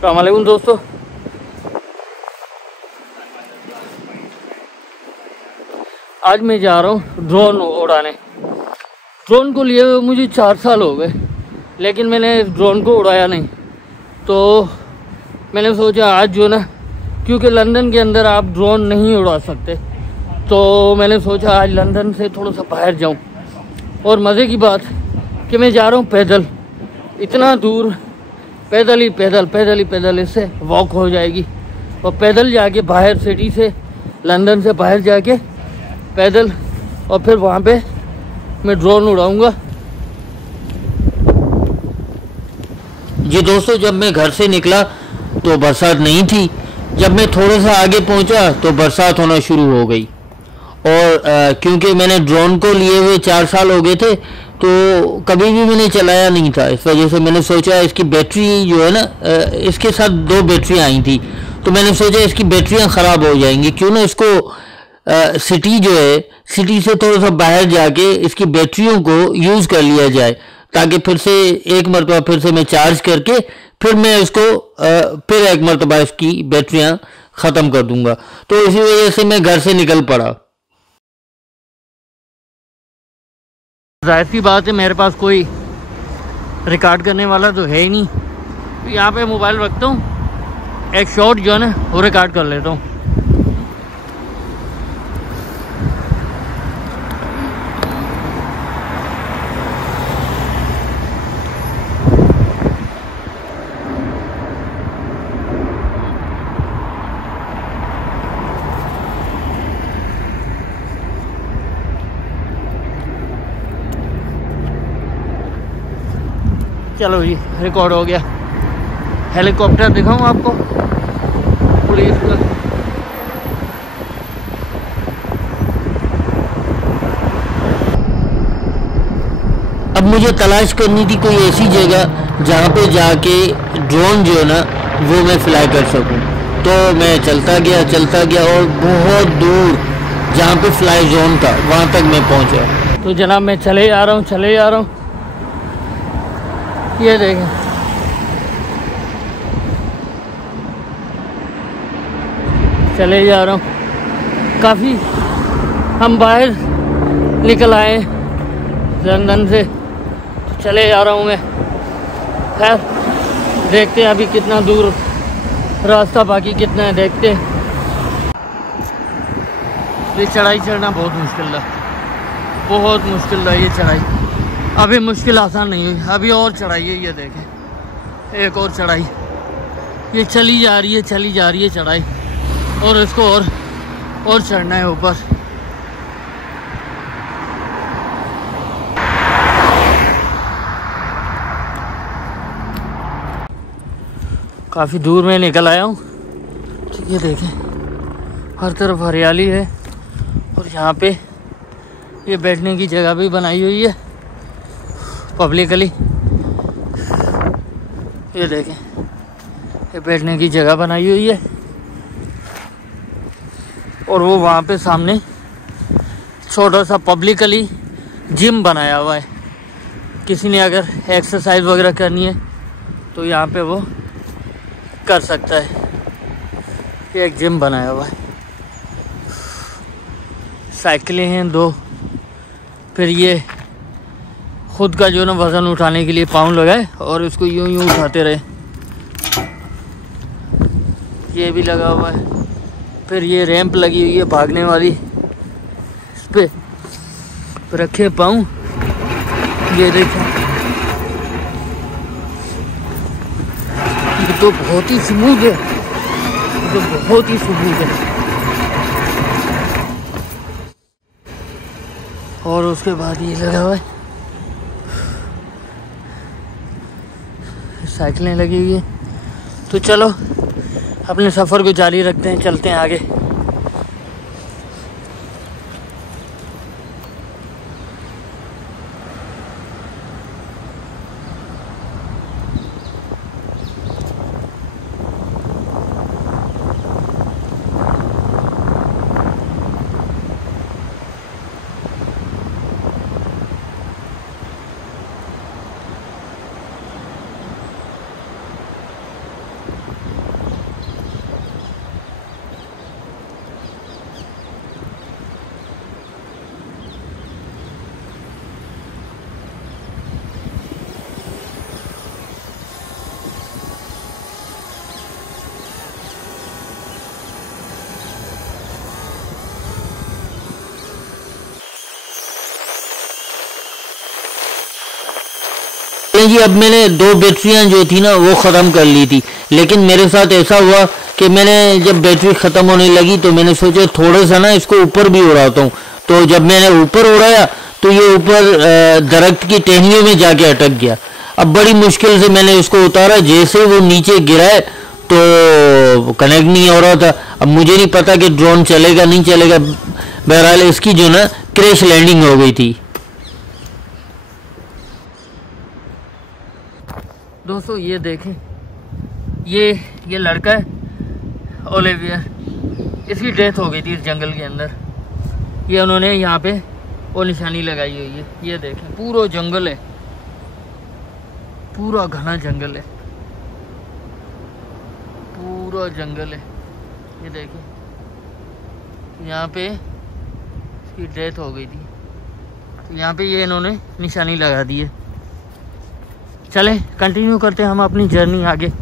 अस्सलाम वालेकुम दोस्तों, आज मैं जा रहा हूँ ड्रोन उड़ाने। ड्रोन को लिए हुए मुझे 4 साल हो गए, लेकिन मैंने ड्रोन को उड़ाया नहीं। तो मैंने सोचा आज जो ना, क्योंकि लंदन के अंदर आप ड्रोन नहीं उड़ा सकते, तो मैंने सोचा आज लंदन से थोड़ा सा बाहर जाऊँ। और मज़े की बात कि मैं जा रहा हूँ पैदल, इतना दूर पैदल ही इससे वॉक हो जाएगी। और पैदल जाके बाहर सिटी से, लंदन से बाहर जाके पैदल, और फिर वहाँ पे मैं ड्रोन उड़ाऊँगा। जी दोस्तों, जब मैं घर से निकला तो बरसात नहीं थी। जब मैं थोड़ा सा आगे पहुंचा तो बरसात होना शुरू हो गई। और क्योंकि मैंने ड्रोन को लिए हुए 4 साल हो गए थे, तो कभी भी मैंने चलाया नहीं था। इस वजह से मैंने सोचा इसकी बैटरी जो है ना, इसके साथ 2 बैटरियाँ आई थी, तो मैंने सोचा इसकी बैटरियाँ ख़राब हो जाएंगी, क्यों ना इसको सिटी जो है, सिटी से थोड़ा सा बाहर जाके इसकी बैटरियों को यूज़ कर लिया जाए, ताकि फिर से एक मरतबा फिर से मैं चार्ज करके फिर मैं इसको फिर एक मरतबा इसकी बैटरियाँ ख़त्म कर दूंगा। तो इसी वजह से मैं घर से निकल पड़ा। जाहिर सी बात है, मेरे पास कोई रिकॉर्ड करने वाला तो है ही नहीं। तो यहाँ पे मोबाइल रखता हूँ, एक शॉट जो है ना वो रिकॉर्ड कर लेता हूँ। चलो जी, रिकॉर्ड हो गया। हेलीकॉप्टर दिखाऊं आपको, पुलिस का। अब मुझे तलाश करनी थी कोई ऐसी जगह जहाँ पे जाके ड्रोन जो है ना वो मैं फ्लाई कर सकूँ। तो मैं चलता गया और बहुत दूर जहाँ पे फ्लाई जोन था वहाँ तक मैं पहुँचा। तो जनाब मैं चले जा रहा हूँ। ये देखें, चले जा रहा हूँ। काफ़ी हम बाहर निकल आए लंदन से, तो चले जा रहा हूँ मैं। खैर देखते हैं अभी कितना दूर रास्ता, बाकी कितना है देखते हैं। ये चढ़ाई चढ़ना बहुत मुश्किल है ये चढ़ाई। अभी मुश्किल आसान नहीं हुई, अभी और चढ़ाई है। ये देखें, एक और चढ़ाई, ये चली जा रही है चढ़ाई, और इसको और चढ़ना है ऊपर। काफ़ी दूर में निकल आया हूँ। ये देखें, हर तरफ हरियाली है, और यहाँ पे ये बैठने की जगह भी बनाई हुई है पब्लिकली। ये देखें, ये बैठने की जगह बनाई हुई है, और वो वहाँ पे सामने छोटा सा पब्लिकली जिम बनाया हुआ है। किसी ने अगर एक्सरसाइज वगैरह करनी है तो यहाँ पे वो कर सकता है। ये एक जिम बनाया हुआ है, साइकिलें हैं 2, फिर ये खुद का जो ना वज़न उठाने के लिए पाउंड लगाए और उसको यूं उठाते रहे। ये भी लगा हुआ है। फिर ये रैंप लगी हुई है भागने वाली, इस पे रखे पाँव। ये देखें, ये तो बहुत ही स्मूथ है, और उसके बाद ये लगा हुआ है, साइकिलें लगी हुई है। तो चलो अपने सफ़र को जारी रखते हैं, चलते हैं आगे। हैं जी, अब मैंने 2 बैटरियां जो थी ना वो ख़त्म कर ली थी, लेकिन मेरे साथ ऐसा हुआ कि मैंने जब बैटरी ख़त्म होने लगी तो मैंने सोचा थोड़ा सा ना इसको ऊपर भी उड़ाता हूँ। तो जब मैंने ऊपर उड़ाया तो ये ऊपर दरख्त की टहनियों में जाके अटक गया। अब बड़ी मुश्किल से मैंने उसको उतारा, जैसे वो नीचे गिरा है तो कनेक्ट नहीं हो रहा था। अब मुझे नहीं पता कि ड्रोन चलेगा नहीं चलेगा, बहरहाल इसकी जो ना क्रैश लैंडिंग हो गई थी। दोस्तों ये देखें, ये लड़का है ओलिवियर, इसकी डेथ हो गई थी इस जंगल के अंदर। ये उन्होंने यहाँ पे वो निशानी लगाई हुई है। ये देखें पूरा जंगल है, पूरा घना जंगल है, पूरा जंगल है। ये देखें यहाँ पे इसकी डेथ हो गई थी, तो यहाँ पे ये इन्होंने निशानी लगा दी है। चलें कंटिन्यू करते हैं हम अपनी जर्नी आगे।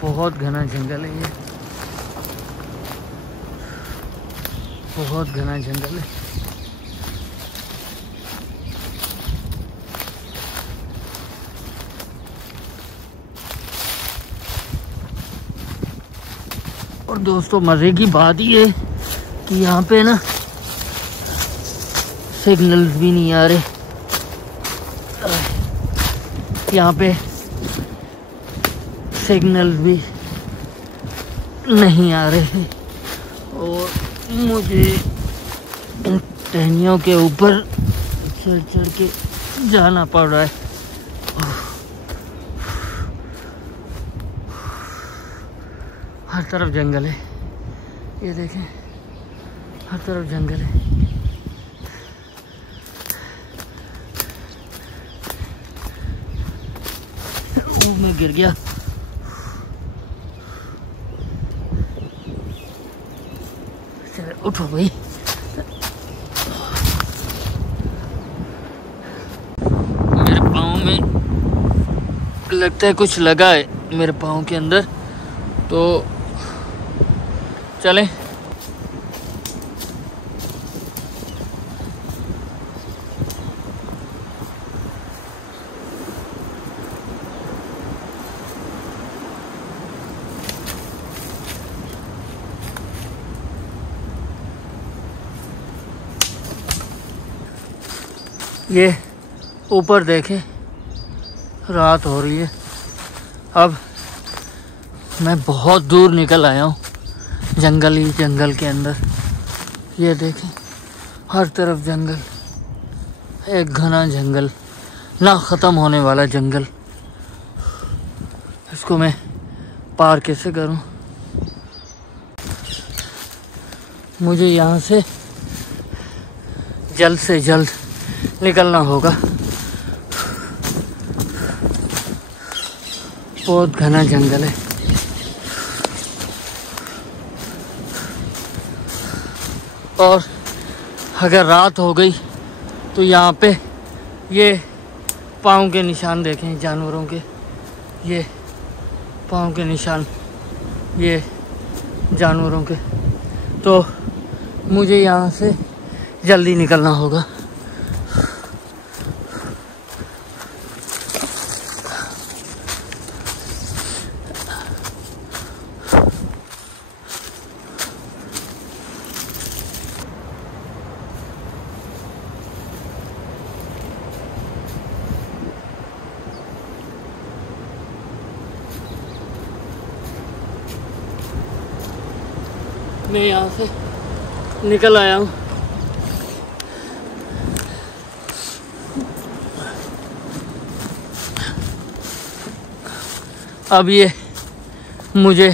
बहुत घना जंगल है, ये बहुत घना जंगल है। और दोस्तों मज़े की बात ये है कि यहाँ पे ना सिग्नल्स भी नहीं आ रहे, यहाँ पे सिग्नल भी नहीं आ रहे हैं और मुझे इन टहनियों के ऊपर चढ़ चढ़ के जाना पड़ रहा है। हर तरफ जंगल है, ये देखें हर तरफ जंगल है। मैं गिर गया। उठो भाई। मेरे पाँव में लगता है कुछ लगा है, मेरे पाँव के अंदर, तो चलें। ये ऊपर देखें रात हो रही है। अब मैं बहुत दूर निकल आया हूँ जंगल ही जंगल के अंदर। ये देखें हर तरफ जंगल, एक घना जंगल, ना ख़त्म होने वाला जंगल। इसको मैं पार कैसे करूँ? मुझे यहाँ से जल्द निकलना होगा। बहुत घना जंगल है। और अगर रात हो गई तो यहाँ पे ये पाँव के निशान देखें जानवरों के, ये पाँव के निशान, ये जानवरों के। तो मुझे यहाँ से जल्दी निकलना होगा। मैं यहाँ से निकल आया हूँ। अब ये मुझे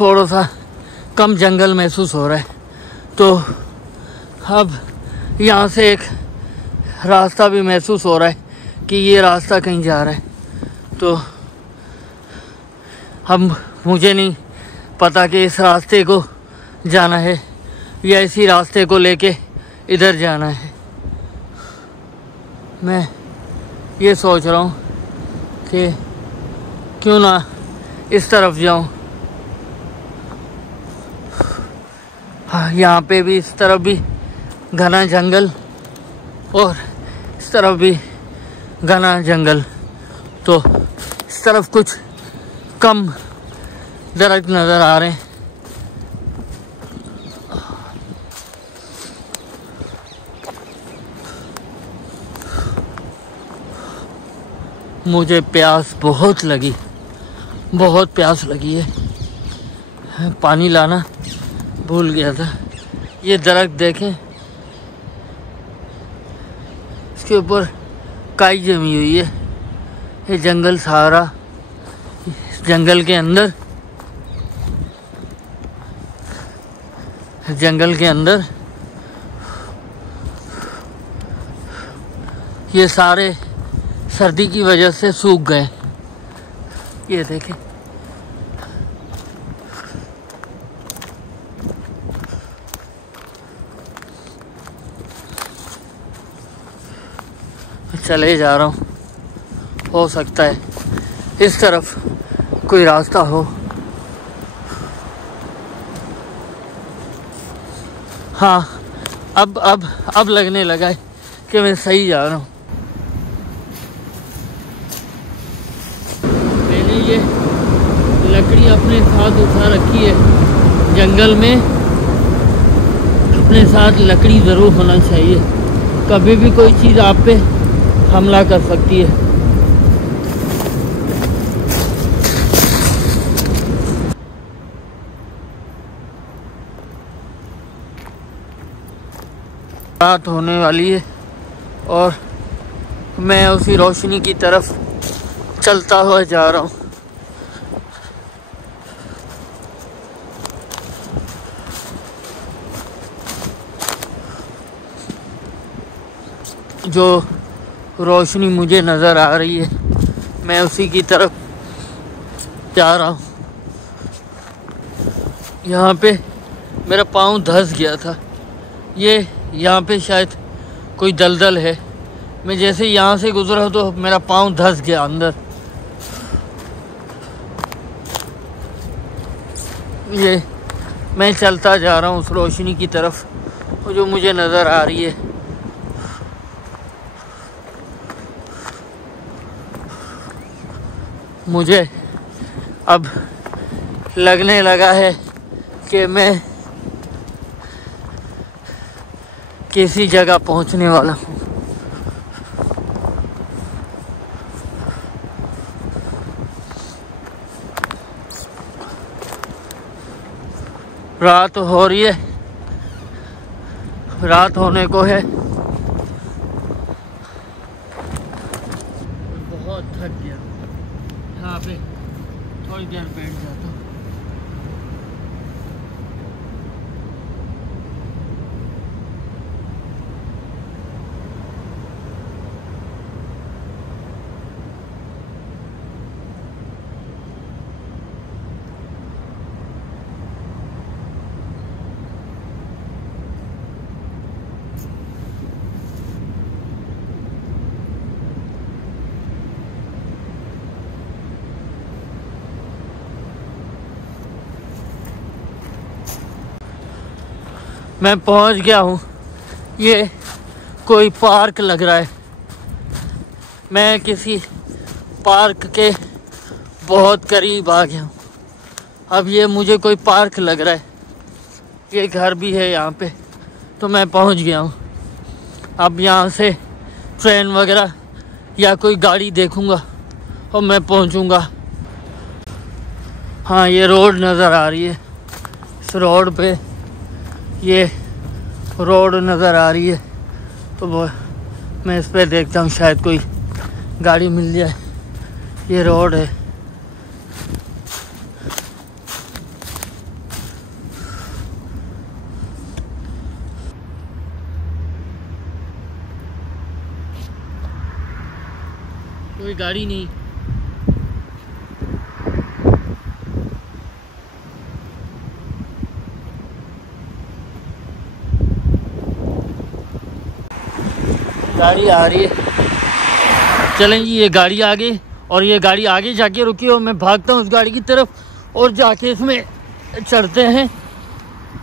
थोड़ा सा कम जंगल महसूस हो रहा है, तो अब यहाँ से एक रास्ता भी महसूस हो रहा है कि ये रास्ता कहीं जा रहा है। तो अब मुझे नहीं पता कि इस रास्ते को जाना है या इसी रास्ते को लेके इधर जाना है। मैं ये सोच रहा हूँ कि क्यों ना इस तरफ जाऊँ। हाँ, यहाँ पे भी इस तरफ भी घना जंगल और इस तरफ भी घना जंगल, तो इस तरफ कुछ कम दरख्त नज़र आ रहे हैं। मुझे प्यास बहुत लगी, बहुत प्यास लगी है। पानी लाना भूल गया था। ये दरख्त देखें, इसके ऊपर काई जमी हुई है। ये जंगल सहारा, जंगल के अंदर ये सारे सर्दी की वजह से सूख गए। ये देखें, चले जा रहा हूँ। हो सकता है इस तरफ कोई रास्ता हो। हाँ, अब लगने लगा है कि मैं सही जा रहा हूँ। मैंने ये लकड़ी अपने साथ उठा रखी है। जंगल में अपने साथ लकड़ी ज़रूर होना चाहिए, कभी भी कोई चीज़ आप पे हमला कर सकती है। रात होने वाली है और मैं उसी रोशनी की तरफ चलता हुआ जा रहा हूँ। जो रोशनी मुझे नज़र आ रही है, मैं उसी की तरफ जा रहा हूँ। यहाँ पे मेरा पाँव धंस गया था। ये यहाँ पे शायद कोई दलदल है। मैं जैसे यहाँ से गुजरा तो मेरा पाँव धंस गया अंदर। ये मैं चलता जा रहा हूँ उस रोशनी की तरफ जो मुझे नज़र आ रही है। मुझे अब लगने लगा है कि मैं किसी जगह पहुंचने वाला हूँ। रात हो रही है, रात होने को है। बहुत थक गया, यहाँ पे थोड़ी देर बैठ जाता हूँ। मैं पहुंच गया हूँ। ये कोई पार्क लग रहा है। मैं किसी पार्क के बहुत करीब आ गया हूँ। अब ये मुझे कोई पार्क लग रहा है। ये घर भी है यहाँ पे, तो मैं पहुँच गया हूँ। अब यहाँ से ट्रेन वगैरह या कोई गाड़ी देखूँगा और मैं पहुँचूँगा। हाँ, ये रोड नज़र आ रही है। इस रोड पे ये रोड नज़र आ रही है, तो वो मैं इस पे देखता हूँ, शायद कोई गाड़ी मिल जाए। ये रोड है। कोई गाड़ी नहीं। गाड़ी आ रही है। चलें जी, ये गाड़ी आगे, और ये गाड़ी आगे जाके रुकी और मैं भागता हूँ उस गाड़ी की तरफ और जाके इसमें चढ़ते हैं।